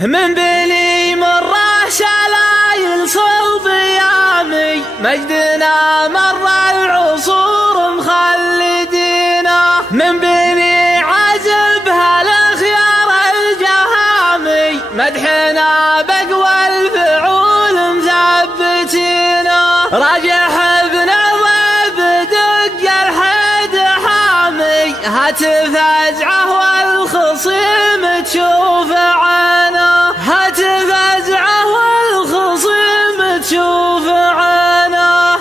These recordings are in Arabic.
من بلي مره شلايل صلب يامي مجدنا مر العصور مخلدينا. من بني عزب هالخيار الجهامي مدحنا بقوى الفعول مثبتينا. راجح ابن ضيب دق الحد حامي هاتف ازعه والخصيم تشوف عينه. هاتف ازعه والخصيم تشوف عينه.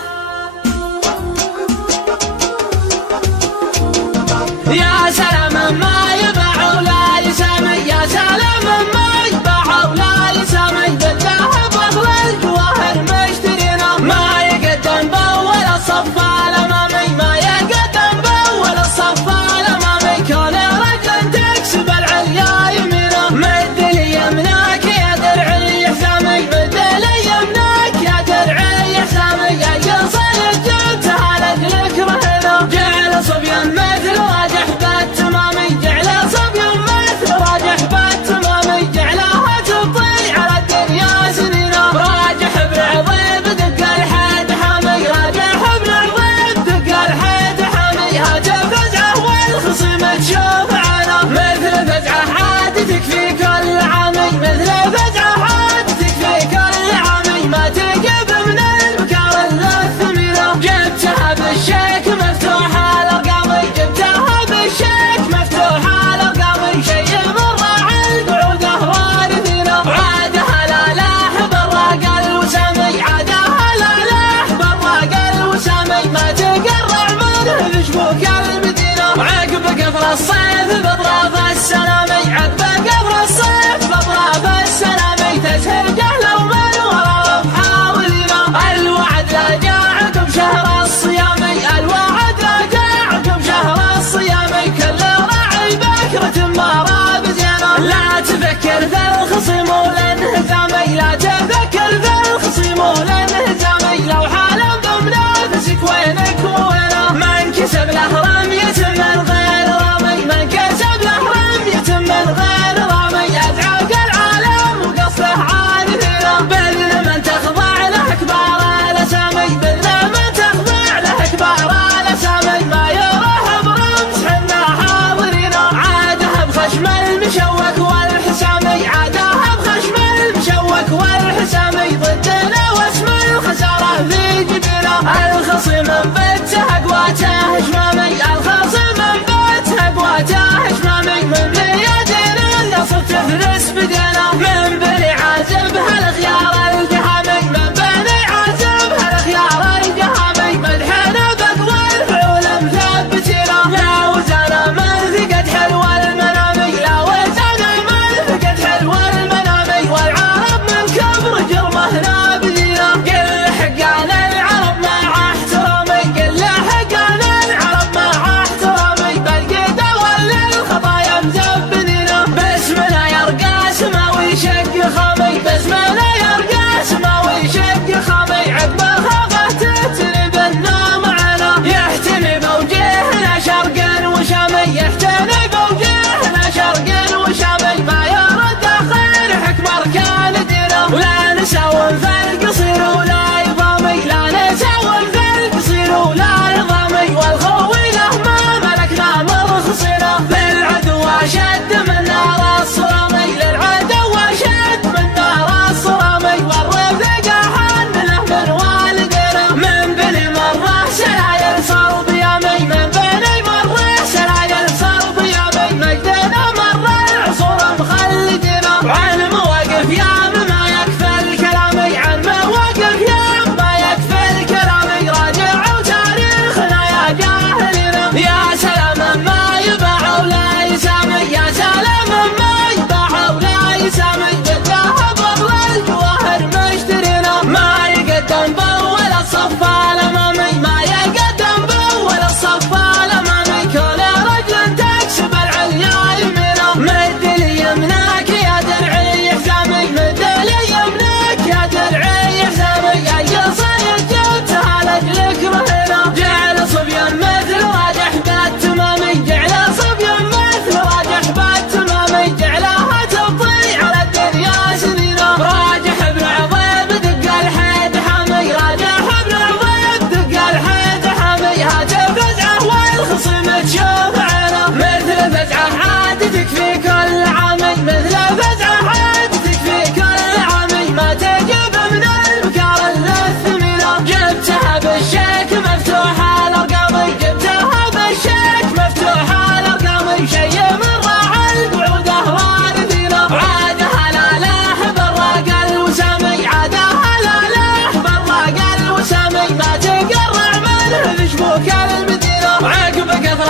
يا سلام ما يباع ولا يسمي، يا سلام ما يباع ولا يسمي، بالذهب واخر الجواهر مشترينا. ما يقدم باول الصف الامامي، ما يقدم باول الصف الامامي. كون رجل تكسب العليا يمينه. مد لي يمناك يا درعي حسامي، مد لي يمناك يا درعي حسامي. اي صيد جبتها لاجلك رهنا. جعل صبيان مثل راجح بالتمامي، جعل صبيان مثل راجح بالتمامي. جعلها تطيع على الدنيا سنينا. راجح بعضيب دق الحد حامي، راجح بعضيب دق الحد حامي. هاتف فزعه والخصيم تشوف عينه. مثل فزعه عاد تكفي كل عامي، مثل فزعه عاد تكفي كل عامي. ما تقب من البكار الا الثمينه. جبتها بالشيك مفتوح الارقامي، جبتها بالشيك مفتوح الارقامي. شي مر القعوده وارثينا. عادها لا لاح براق الوسامي، عادها لا لاح براق الوسامي. ما تقرع منه بشبوك المدينه. عقب قفر الصيف باطراف السلامي، عقب قفر الصيف باطراف السلامي. تسهل جهله ومن وراء محاولينا. الوعد لا جاء عقب شهر الصيامي، الوعد لا جاء عقب شهر الصيامي. كل راعي بكرة ما راب زينه. لا تفكر في الخصيم والانهزامي، لا تفكر في الخصيم والانهزامي. لو حالا بمنافسك وينك ووينه. من كسب له رمية من غير رامي، من كسب له رمية من غير رامي. ادعاق العالم وقصده عارفينه. بذل من تخضع له كبار الاسامي، بذل من تخضع له كبار الاسامي. ما يروح برمس حنا حاضرينه. عادها بخشم المشوك والحسامي، عادها بخشم المشوك والحسامي. ضدنا واسم الخساره في جبينه. الخصيم انبته اقواته شمامي، الخصيم انبته اقواته شمامي. من بيدين النصر تفلس بدينا. من بني عازب هالخيار الجهامي، من بني عازب هالخيار الجهامي. مدحنا بقوى الفعول مثبتينا. لا وزانا من ثقت حلو المنامي، لا وزانا من ثقت حلو المنامي. والعرب من كبر جرمه نابذينا. قل حقان العرب مع احترامي،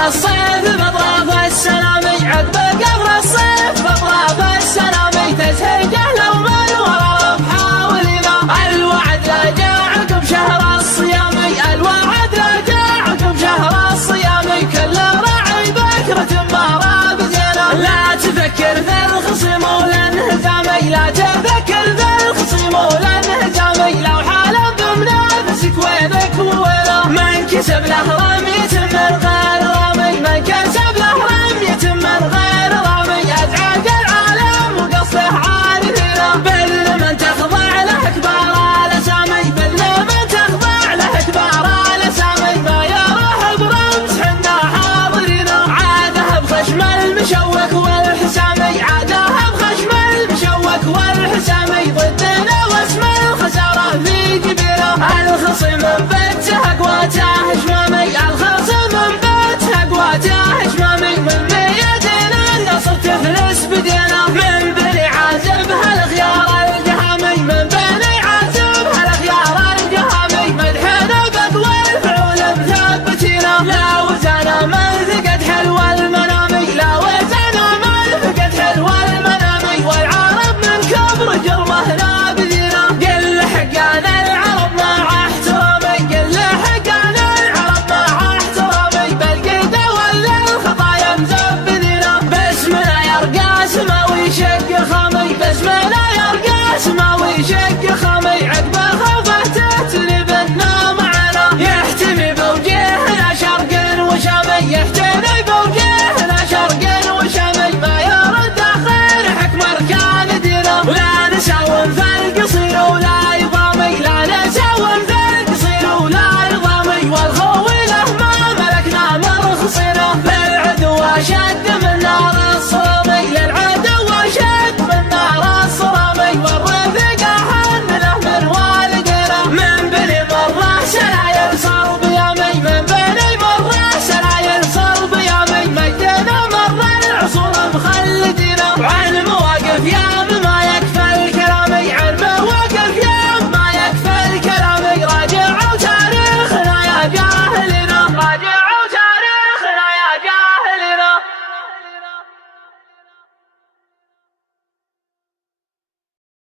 الصيف بأطراف السلامي عقب قبر الصيف بأطراف السلامي تزهق لو من ورا بحاولنا الوعد لا جاء عقب شهر الصيامي الوعد لا جاء عقب شهر الصيامي كل راعي بكرة مارا بزينة لا تفكر في الخصم والانهزامي لا تفكر في الخصم والانهزامي لو حالف بمنافسك وينك ووينه من كسب له رمية من غير رامي من كسب له رمية من غير رامي أزعج العالم وقصده عارفينه بل من تخضع له كبار الأسامي بل من تخضع له كبار الأسامي ما يروح برمز حنا حاضرينه عاده بخشم المشوك والحسامي عاده بخشم المشوك والحسامي ضدنا واسم الخسارة في جبينه الخصم بيته قواته هشمامي الخصم بيته قواته هشمامي من بيدنا النصر تفلس بدينا من بني عازب هالخيار الجهامي من بني عازب هالخيار الجهامي مدحنا بقوى الفعول مثبتينا لا وزانا من ثقت حلو المنامي لا وزانا من ثقت حلو المنامي والعرب من كبر جرمه نابذينا قل حقنا العرب مع احترامي قل حقنا العرب مع احترامي بالقيده ولا الخطايا مزبدينا باسمنا يرقى سماوي شق خامي باسمنا يرقى سماوي شق خامي عقب خافته تلبنا معنا يحتمي بوجهنا شرق وشامي يحتمي بوجهنا شرق وشامي ما يرد اخر حكم اركان دينا ولا نساوم في القصير ولا يضامي لا نساوم في القصير ولا يضامي والخوي له ما ملكنا مرخصينا للعدو اشد من نار الصرامي للعدو اشد من نار الصرامي والرفيق احن له من والدينا من بني مره سلايل صار بيامي من بني مره سلايل صار بيامي مجدنا مره العصور مخلدينا